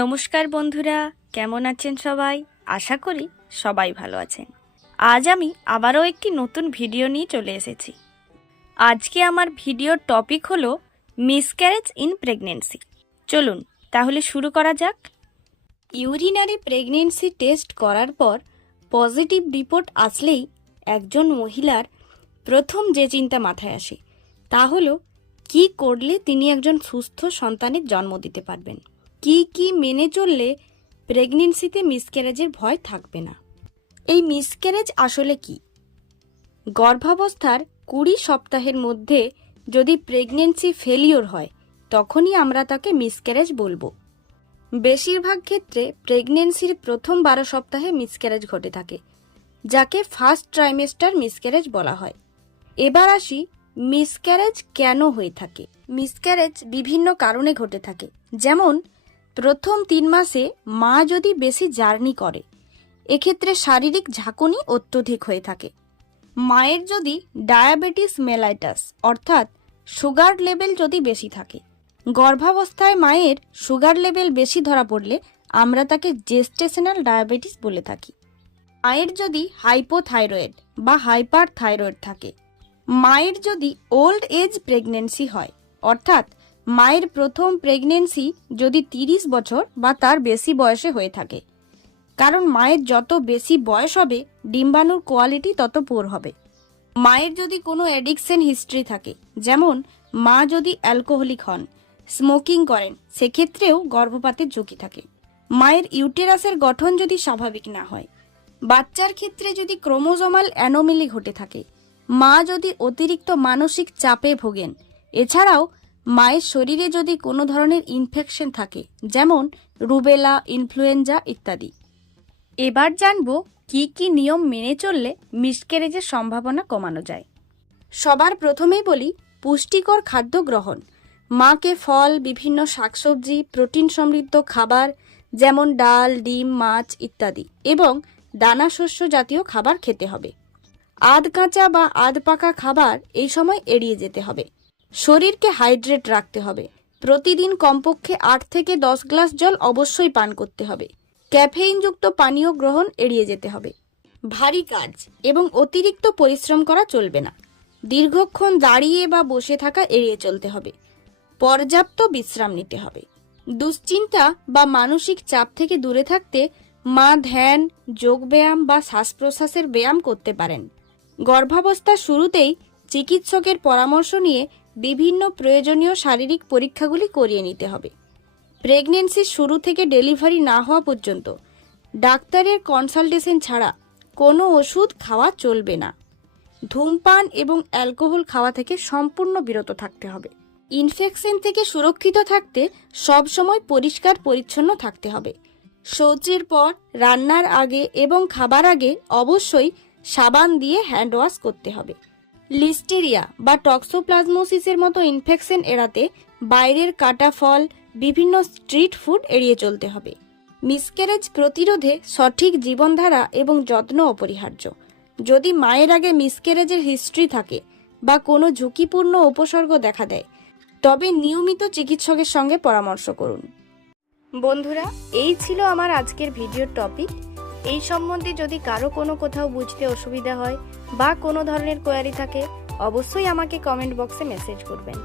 নমস্কার বন্ধুরা, কেমন আছেন সবাই? আশা করি সবাই ভালো আছেন। আজ আমি আবারও একটি নতুন ভিডিও নিয়ে চলে এসেছি। আজকে আমার ভিডিওর টপিক হলো মিসক্যারেজ ইন প্রেগনেন্সি চলুন, তাহলে শুরু করা যাক। ইউরিনারি প্রেগনেন্সি টেস্ট করার পর পজিটিভ রিপোর্ট আসলেই একজন মহিলার প্রথম যে চিন্তা মাথায় আসে, তা হলো, কি করলে তিনি একজন সুস্থ সন্তানের জন্ম দিতে পারবেন? কি কি মেনে চললে প্রেগনেন্সিতে মিসক্যারেজের ভয় থাকবে না? এই মিসক্যারেজ আসলে কি? গর্ভাবস্থার কুড়ি সপ্তাহের মধ্যে যদি প্রেগনেন্সি ফেলিওর হয়, তখনই আমরা তাকে মিসক্যারেজ বলব। বেশিরভাগ ক্ষেত্রে প্রেগনেন্সির প্রথম বারো সপ্তাহে মিসক্যারেজ ঘটে থাকে, যাকে ফার্স্ট ট্রাইমেস্টার মিসক্যারেজ বলা হয়। এবার আসি মিসক্যারেজ কেন হয়ে থাকে? মিসক্যারেজ বিভিন্ন কারণে ঘটে থাকে, যেমন প্রথম তিন মাসে মা যদি বেশি জার্নি করে, এক্ষেত্রে শারীরিক ঝাঁকুনি অত্যধিক হয়ে থাকে। মায়ের যদি ডায়াবেটিস মেলাইটাস, অর্থাৎ সুগার লেভেল যদি বেশি থাকে, গর্ভাবস্থায় মায়ের সুগার লেভেল বেশি ধরা পড়লে আমরা তাকে জেস্টেশনাল ডায়াবেটিস বলে থাকি। মায়ের যদি হাইপোথাইরয়েড বা হাইপার থাইরয়েড থাকে, মায়ের যদি ওল্ড এজ প্রেগনেন্সি হয়, অর্থাৎ মায়ের প্রথম প্রেগনেন্সি যদি তিরিশ বছর বা তার বেশি বয়সে হয়ে থাকে। কারণ মায়ের যত বেশি বয়স হবে, ডিম্বাণুর কোয়ালিটি তত পোর হবে। মায়ের যদি কোনো অ্যাডিকশন হিস্ট্রি থাকে, যেমন মা যদি অ্যালকোহলিক হন স্মোকিং করেন, সেক্ষেত্রেও গর্ভপাতের ঝুঁকি থাকে। মায়ের ইউটেরাসের গঠন যদি স্বাভাবিক না হয়, বাচ্চার ক্ষেত্রে যদি ক্রোমোজোমাল অ্যানোমেলি ঘটে থাকে, মা যদি অতিরিক্ত মানসিক চাপে ভোগেন, এছাড়াও মায়ের শরীরে যদি কোনো ধরনের ইনফেকশন থাকে, যেমন রুবেলা ইনফ্লুয়েঞ্জা ইত্যাদি। এবার জানব কি কি নিয়ম মেনে চললে মিসক্যারেজের সম্ভাবনা কমানো যায়। সবার প্রথমেই বলি, পুষ্টিকর খাদ্য গ্রহণ। মাকে ফল, বিভিন্ন শাকসবজি, প্রোটিন সমৃদ্ধ খাবার, যেমন ডাল, ডিম, মাছ ইত্যাদি, এবং দানা শস্য জাতীয় খাবার খেতে হবে। আধ কাঁচা বা আধ পাকা খাবার এই সময় এড়িয়ে যেতে হবে। শরীরকে হাইড্রেট রাখতে হবে। প্রতিদিন কমপক্ষে আট থেকে দশ গ্লাস জল অবশ্যই পান করতে হবে। ক্যাফেইনযুক্ত পানীয় গ্রহণ এড়িয়ে যেতে হবে। ভারী কাজ এবং অতিরিক্ত পরিশ্রম করা চলবে না। দীর্ঘক্ষণ দাঁড়িয়ে বা বসে থাকা এড়িয়ে চলতে হবে। পর্যাপ্ত বিশ্রাম নিতে হবে। দুশ্চিন্তা বা মানসিক চাপ থেকে দূরে থাকতে মা ধ্যান, যোগব্যায়াম বা শ্বাস প্রশ্বাসের ব্যায়াম করতে পারেন। গর্ভাবস্থার শুরুতেই চিকিৎসকের পরামর্শ নিয়ে বিভিন্ন প্রয়োজনীয় শারীরিক পরীক্ষাগুলি করিয়ে নিতে হবে। প্রেগনেন্সির শুরু থেকে ডেলিভারি না হওয়া পর্যন্ত ডাক্তারের কনসালটেশন ছাড়া কোনো ওষুধ খাওয়া চলবে না। ধূমপান এবং অ্যালকোহল খাওয়া থেকে সম্পূর্ণ বিরত থাকতে হবে। ইনফেকশন থেকে সুরক্ষিত থাকতে সবসময় পরিষ্কার পরিচ্ছন্ন থাকতে হবে। শৌচের পর, রান্নার আগে এবং খাবার আগে অবশ্যই সাবান দিয়ে হ্যান্ড ওয়াশ করতে হবে। লিস্টেরিয়া বা টক্সোপ্লাজমোসিসের মতো ইনফেকশন এড়াতে বাইরের কাটা ফল, বিভিন্ন স্ট্রিট ফুড এড়িয়ে চলতে হবে। মিসক্যারেজ প্রতিরোধে সঠিক জীবনধারা এবং যত্ন অপরিহার্য। যদি মায়ের আগে মিসক্যারেজের হিস্ট্রি থাকে বা কোনো ঝুঁকিপূর্ণ উপসর্গ দেখা দেয়, তবে নিয়মিত চিকিৎসকের সঙ্গে পরামর্শ করুন। বন্ধুরা, এই ছিল আমার আজকের ভিডিওর টপিক এই সম্বন্ধে যদি কারও কোনো কোথাও বুঝতে অসুবিধা হয় বা কোনো ধরনের কোয়ারি থাকে, অবশ্যই আমাকে কমেন্ট বক্সে মেসেজ করবেন।